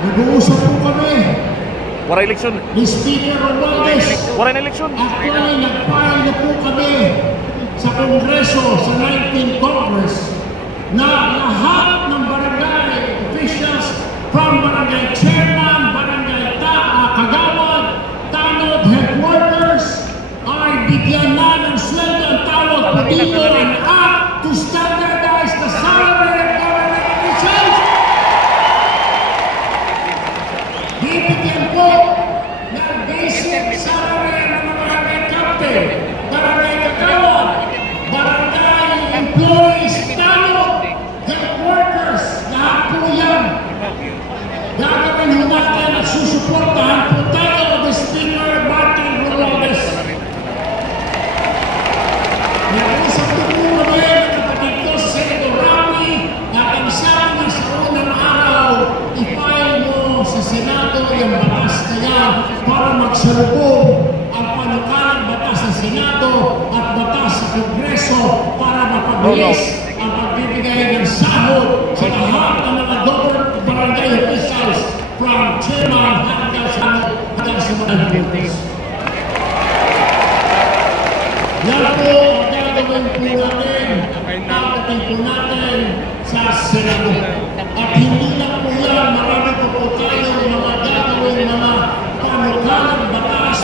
Nag-uusap po kami Wala eleksyon. ni Speaker Romualdez. Wala na eleksyon. Actually, nag-file na po kami sa Kongreso, sa 19th Congress, na lahat ng barangay officials from barangay chairman, barangay kagawad, tanod, headquarters, ay bigyan na ng sweldo. Ang tawag po dito an act to standardize the salary of government officials. Bibigyan po ng basic salary ng mga barangay captain, barangay kagawad, barangay employees, tanod, headquarters, lahat po yan. Gagawin ho natin at susuportahan po tayo ng Speaker Martin Romualdez. Nag-usap po kami ng kapatid ko sa Senator Rami at ang sabi niya sa unang araw, i-file mo sa Senado yung batas na yan para magsalubong ang panukalang batas sa Senado at batas sa Kongreso para mapabilis ang pagbibigay ng sahod sa lahat ng mga barangay officials from chairman hanggang sa mga headquarters. Yan po ang gagawin po natin, pagdating po natin sa Senado. At hindi lang po yan, marami po tayo mga gagawin mga panukalang batas